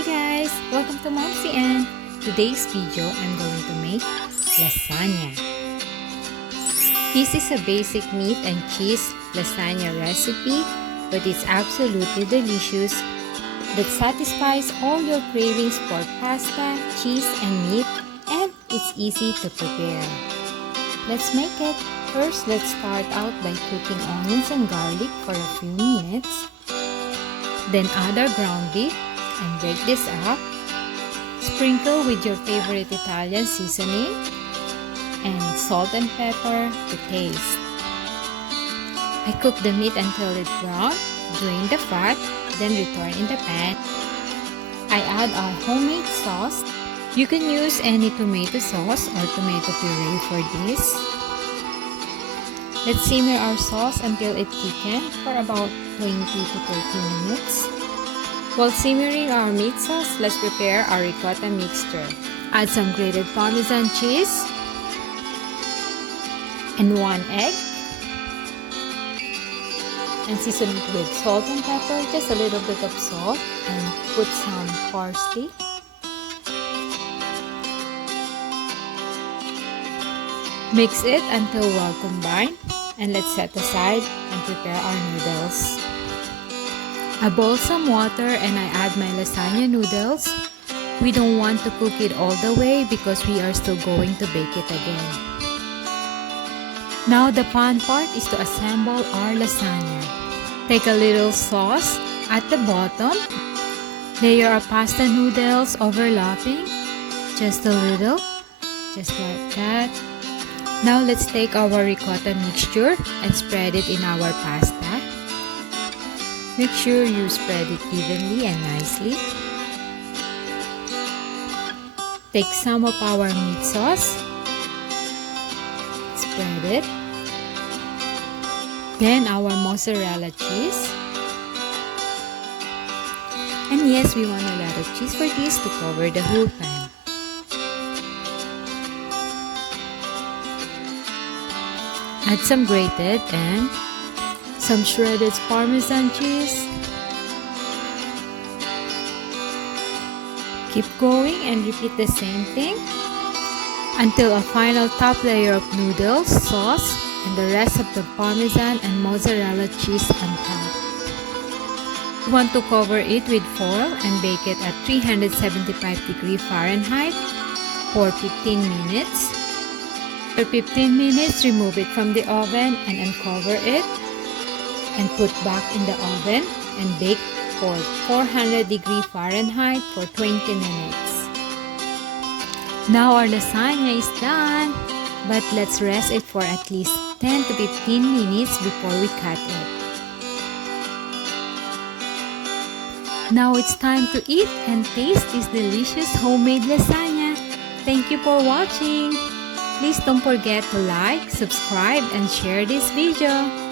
Hi guys! Welcome to MomZ, and today's video I'm going to make lasagna. This is a basic meat and cheese lasagna recipe, but it's absolutely delicious that satisfies all your cravings for pasta, cheese, and meat, and it's easy to prepare. Let's make it. First, let's start out by cooking onions and garlic for a few minutes. Then add our ground beef and break this up. Sprinkle with your favorite Italian seasoning and salt and pepper to taste. I cook the meat until it's brown, drain the fat, then return in the pan. I add our homemade sauce. You can use any tomato sauce or tomato puree for this. Let's simmer our sauce until it thickens for about 20 to 30 minutes. While simmering our meat sauce, let's prepare our ricotta mixture. Add some grated Parmesan cheese and 1 egg. And season it with salt and pepper, just a little bit of salt, and put some parsley. Mix it until well combined, and let's set aside and prepare our noodles. I boil some water and I add my lasagna noodles. We don't want to cook it all the way because we are still going to bake it again. Now the fun part is to assemble our lasagna. Take a little sauce at the bottom. Layer our pasta noodles overlapping, just a little, just like that. Now let's take our ricotta mixture and spread it in our pasta. Make sure you spread it evenly and nicely. Take some of our meat sauce. Spread it. Then our mozzarella cheese. And yes, we want a lot of cheese for this to cover the whole pan. Add some grated and some shredded Parmesan cheese. Keep going and repeat the same thing until a final top layer of noodles, sauce, and the rest of the Parmesan and mozzarella cheese on top. You want to cover it with foil and bake it at 375 Fahrenheit for 15 minutes. After 15 minutes, remove it from the oven and uncover it and put back in the oven and bake for 400 Fahrenheit for 20 minutes. Now our lasagna is done, but let's rest it for at least 10 to 15 minutes before we cut it. Now it's time to eat and taste this delicious homemade lasagna. Thank you for watching. Please don't forget to like, subscribe, and share this video.